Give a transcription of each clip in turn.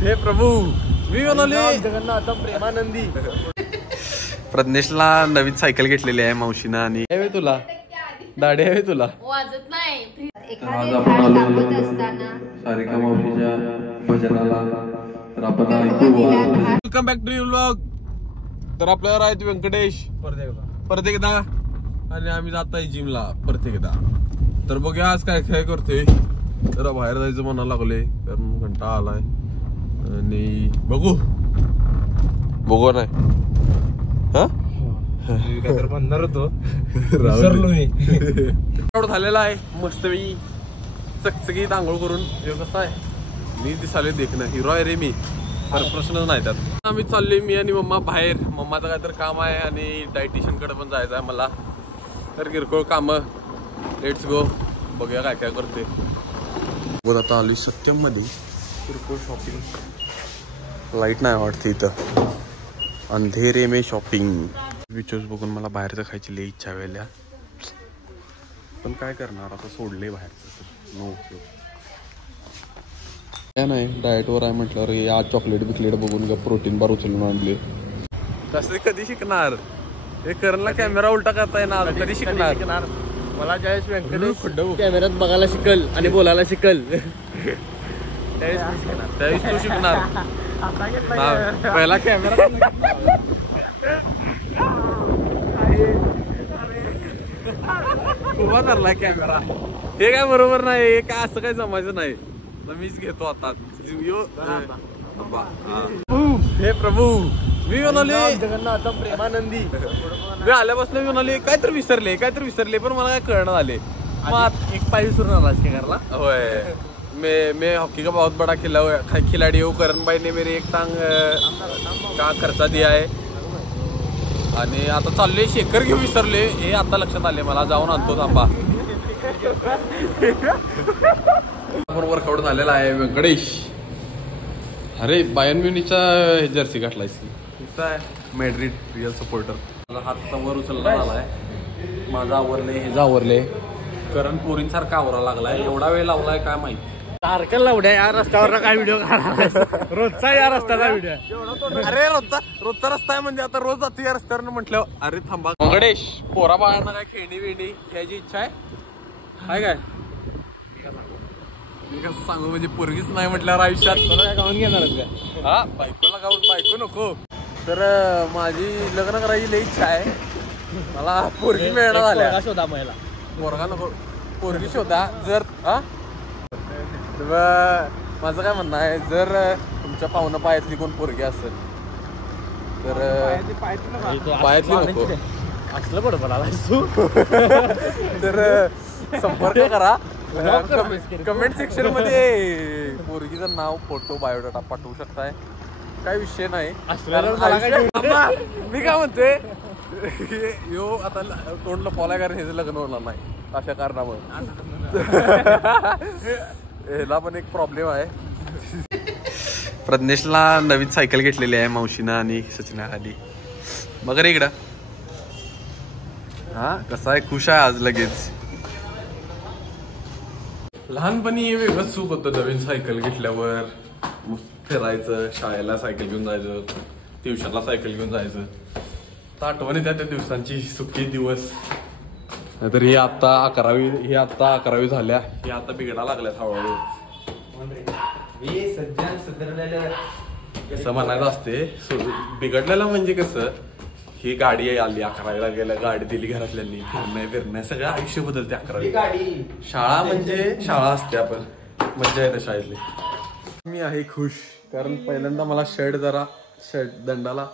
हे प्रभू मी म्हणाले जगन्नाथ प्रेमानंदी. प्रज्ञेशला नवीन सायकल घेतलेली आहे मावशीनं आणि हवे तुला दाढी हवे तुला वाजत नाही. आज आपण आलो सारिका मावशीच्या भजनाला तर आपण वेलकम बॅक टू व्लॉग. तर आपल्याला आहेत व्यंकटेश परत एकदा आणि आम्ही जात आहे जिमला परत एकदा. तर बघूया आज काय काय करतोय. जरा बाहेर जायचं म्हणायला लागले कारण घंटा आलाय आणि बघू नाही हा म्हणणार होतो झालेला आहे मस्तपैकी चकचकीत आंघोळ करून. हे कसं आहे मी दिसाले देखणं हिरो आहे रे मी. प्रश्नच नाही त्यात. आम्ही चाललोय मी आणि मम्मा बाहेर. मम्माचं काहीतरी काम आहे आणि डायटिशियन कडे पण जायचं आहे मला. तर किरकोळ काम लेट्स गो. बघूया काय काय करते. आता आली सत्यम मध्ये किरकोळ शॉपिंग. लाईट नाही वाटते इथं. अंधेरे में शॉपिंग. विचर्स बघून मला बाहेरचं खायची लई इच्छा व्हायला पण काय करणार आता सोडले बाहेरचं. नो उपयोग काय नाही. डाएटवर आहे म्हटल्यावर आज चॉकलेट बिकलेट बघून प्रोटीन बार उचलून आणले. तसे कधी शिकणार हे करणला कॅमेरा उलटा करता येणार कधी शिकणार. मला ज्यावेळेस व्यंकटेश कॅमेऱ्यात बघायला शिकल आणि बोलायला शिकल त्यावेळेस तू शिकणार. पहिला कॅमेरा उभा करलाय कॅमेरा. हे काय बरोबर नाही. काय असं काय जमायचं नाही. मीच घेतो आता. हे प्रभू मी म्हणाले जगन्नाथ प्रेमानंदी. मी आल्यापासून मी म्हणाले काहीतरी विसरले पण मला काय कळणं झाले. मग एक पाय विसरून आला करला. होय मैं हॉकी का बहुत बड़ा खिलाड़ी हूँ. करण भाई ने मेरे एक टांग का खर्चा दिया है आणि आता चालले शेखर घेऊ विसरले. हे आता लक्षात आले मला. जाऊन आणतो थांबा. वर्कआउट झालेला आहे व्यंकटेश. अरे बायर्न म्युनिकचा जर्सी घातलायस मॅड्रिड रिअल सपोर्टर. माझा हात वर उचलला झालाय. माझा आवरले हे आवरले. करण पोरींसारखा आवरा लागलाय. एवढा वेळ लावलाय काय माहिती. सारखं लावड्या या रस्त्यावर काय व्हिडिओ काढा. रोजचा या रस्त्याचा व्हिडिओ. अरे रोजचा रस्ता आहे म्हणजे आता रोज जातो या रस्त्यावर म्हटलं. अरे थांबा व्यंकटेश पोरा बाळांना काय खेळणी बिणी घ्यायची इच्छा आहे काय. कसं सांगू म्हणजे पोरगीच नाही म्हटल्यावर आयुष्यात गाऊन घेणार हा. बायको नको. तर माझी लग्न करायची लई इच्छा आहे. मला पोरगी मिळणार झाल्या. शोधा महिला पोरगा नको पोरगी शोधा. जर हा माझं काय म्हणणं आहे जर तुमच्या पाहुणं पायातली कोण पोरगी असेल तर पायातली नको असलं पड मला तर संपर्क करा. कमेंट सेक्शन मध्ये पोरगीचं नाव फोटो बायोडाटा पाठवू शकताय. काही विषय नाही. मी काय म्हणते यो आता तोंड लपवलाय कारण हे लग्न होणार नाही अशा कारणामुळे. ह्याला पण एक प्रॉब्लेम आहे. प्रज्ञेशला नवीन सायकल घेतलेली आहे मावशीनं आणि सचिना आधी. बघ रे इकडं. हा कसा आहे खुश आहे आज लगेच. लहानपणी हे वेगळंच सुख होतं. नवीन सायकल घेतल्यावर फिरायचं. शाळेला सायकल घेऊन जायचं. ट्युशनला सायकल घेऊन जायचं. तर आठवणी त्या दिवसांची सुखी दिवस. नाहीतर हे आता 11वी झाल्या. हे आता बिघडा लागल्यात हळूहळू. कसं म्हणायचं असते बिघडलेला म्हणजे कसं ही गाडी आली 11वीला गेल्या. गाडी दिली घरातल्यांनी. फिरण्या सगळं आयुष्य बदलते. 11वी शाळा म्हणजे शाळा असते. आपण मज्जा येते शाळेतली. मी आहे खुश कारण पहिल्यांदा मला शर्ट दंडाला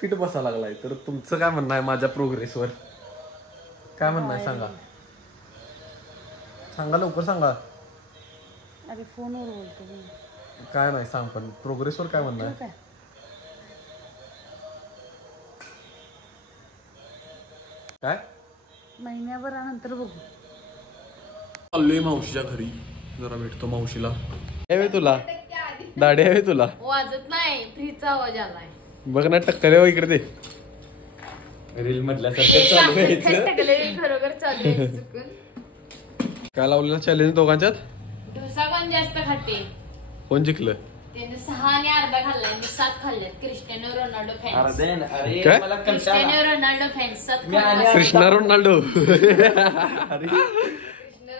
फिट बसा लागलाय. तर तुमचं काय म्हणणं आहे माझ्या प्रोग्रेसवर. काय म्हणणं आहे सांगा लवकर सांगा. अरे फोनवर बोलतो काय नाही सांग पण प्रोग्रेसवर काय म्हणणं आहे. काय महिन्याभरानंतर बघू. चाललोय मावशीच्या घरी. जरा भेटतो मावशीला. हवे तुला दाढी हवे तुला. वाजत नाही. फ्रीजचा आवाज आलाय. बघ ना टक्कर इकडे दे. रील मधल्यासारखं चालू आहे. खरोखर चालू आहे चुकून. काय लावलेलं चॅलेंज दोघांच्यात. डोसा कोण जास्त खाते. कोण जिंकलं. त्याने 6 आणि अर्धा खाल्लाय, मी 7 खाल्ल्यात. Cristiano Ronaldo fans. काय? मला क्रिस्टियानो रोनाल्डो फॅन्स 7 मी आणि- खाल्ल्यात. कृष्णा रोनाल्डो.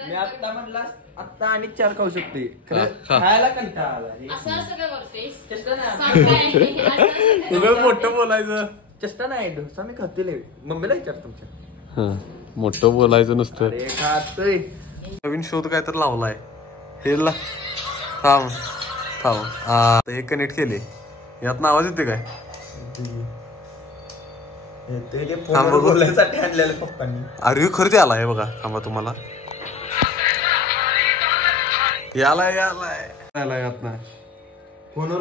मी आता म्हणला आता आणि 4 खाऊ शकते हा, हा. खायला कंटाळा आला रे. असं काय करतोयस? चेष्टा नाही. सांग काय? असं काय? तुझं मोठं बोलायचं. चेष्टा नाही, डोसा मी खातील. मम्मीला विचार तुमच्या. हं, मोठं बोलायचं नसतं. अरे खातोय. नवीन शोध काय तर लावलाय. हे थांब थांब. हे कनेक्ट केले. यात आवाज येते काय? ते थांब फोनवर बघू. बोलायसाठी आणलेलं पप्पांनी. अरे खरं ते आलाय बघा. थांबा तुम्हाला यालाय यात नाही. फोनवर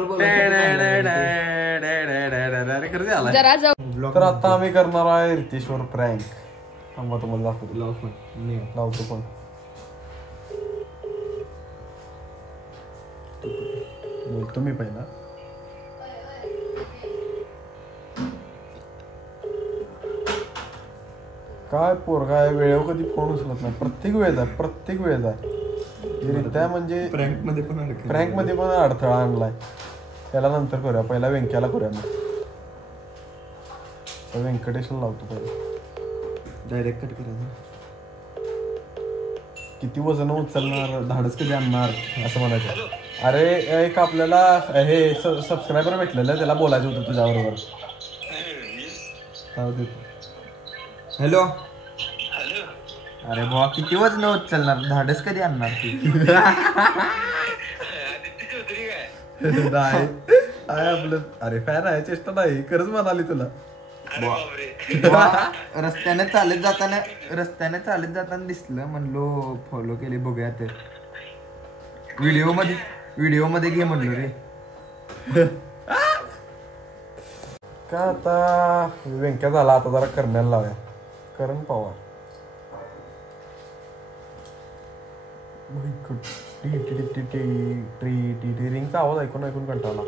अरे खरं ते आलाय. जरा जाऊ. तर आता आम्ही करणार आहे रितेशवर प्रँक. थांबा तुम्हाला दाखवतो. लावतो पण. बोलतो मी पहिला. काय पोरगा आहे, वेळेवर कधी फोन उचलत नाही. प्रत्येक वेळेचा रित्या म्हणजे प्रँक मध्ये पण अडथळा आणलाय. त्याला नंतर करूया, पहिला व्यंक्याला करूया. मग व्यंकटेशला लावतो पहिला. डायरेक्ट कट करायचं. किती वजन उचलणार, धाडस कधी आणणार असं म्हणायचं. अरे एक आपल्याला हे सबस्क्रायबर भेटलेलं, त्याला बोलायचं होतं तुझ्याबरोबर. हॅलो. अरे भावा किती वजन उचलणार, धाडस कधी आणणार ती. नाही आपलं. अरे फॅन आहे, चेष्टा नाही, खरंच म्हणाली तुला. रस्त्याने चालत जाताना दिसलं, म्हणलो फॉलो केले बघूया. ते व्हिडिओ मध्ये घे म्हणलो रे. का आता व्यंक्या झाला, आता जरा करण्याला लावूया. करण पवार. रिंगचा आवाज ऐकून कंटाळला.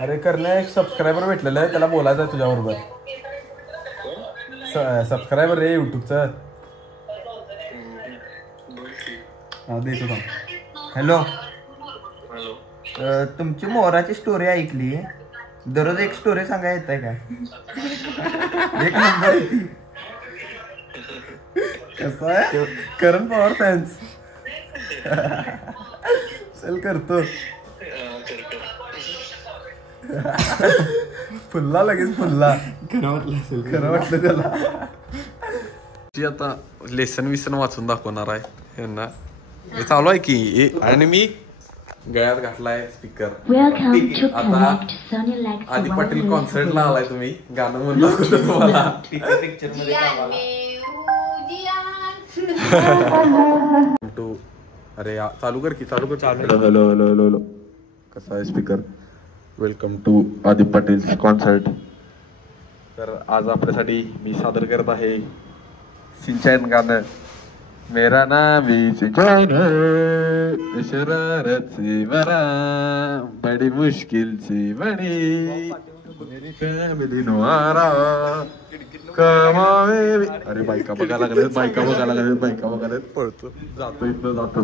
अरे करण्या एक सबस्क्रायबर भेटलेलं आहे, त्याला बोलायचं आहे तुझ्याबरोबर. सबस्क्रायबर रे युट्यूबचं. देतो. हॅलो. तुमची मोराची स्टोरी ऐकली. दररोज एक स्टोरी सांगा येत आहे का? एक नंबर आहे ती. कसं आहे करण पवार फॅन्स. चल करतो. फुल्ला लगेच फुल्ला. खरं वाटलं त्याला. आता लेसन विसन वाचून दाखवणार आहे यांना. हे चालू आहे की. आणि मी गळ्यात घातलाय स्पीकर. आता आदी पाटील कॉन्सर्टला आलाय तुम्ही. गाणं म्हणलं तुम्हाला. पिक्चर मध्ये अरे चालू कर. हॅलो. कसा आहे स्पीकर. वेलकम टू आदी पाटील कॉन्सर्ट. तर आज आपल्यासाठी मी सादर करत आहे सिंचन गाणं. मेरा नाम भी सिंचन है, शरारत से भरा, बड़ी मुश्किल से बनी मेरी फॅमिली नवारा कमावे. अरे बायका बघायला लागलेत. पळतो जातो इथं जातो.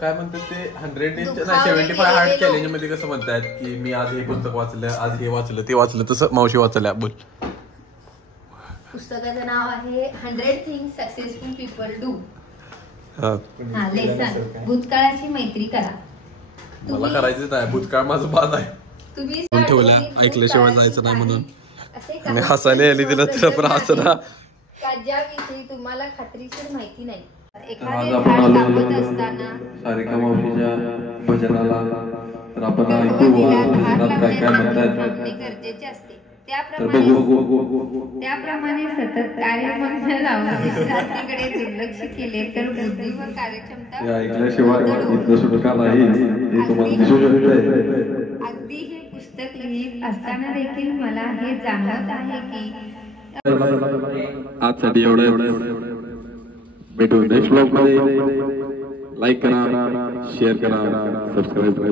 काय म्हणतात ते 100 डेज 75 हार्ट चॅलेंज मध्ये कसं म्हणतात की मी आज हे पुस्तक वाचलं, आज हे वाचलं, ते वाचलं, तसं मावशी वाचल्या. बोल. पुस्तकाचं नाव आहे 100 things successful people do. Lesson भूतकाळाची मैत्री करा. मला करायचं नाही, भूतकाळ माझं बाद आहे. तुम्ही ठेवल्या ऐकल्याशिवाय जायचं नाही म्हणून. मी हसायला यायला दिलं तर पण हसना. ज्याविषयी तुम्हाला खात्रीशीर माहिती नाही. आज आपण आलो सारिका मावशीच्या भजनाला. तर आपण ऐकू काय काय म्हणतात. गरजेचे असते. तर बघू. त्याप्रमाणे सतत कार्यमग्न राहून विद्यार्थीकडे दुर्लक्ष केले तर बुद्धी व कार्यक्षमता हे ऐकल्याशिवाय इथं सुटका नाही हे तुम्हाला दिसू शकतंय. अगदी हे पुस्तक लिहित असताना देखील मला हे जाणवत आहे की आजसाठी एवढं. भेटू नेक्स्ट ब्लॉग मध्ये. लाईक करा, शेअर करा, सबस्क्राईब करा.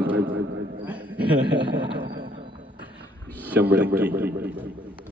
100%.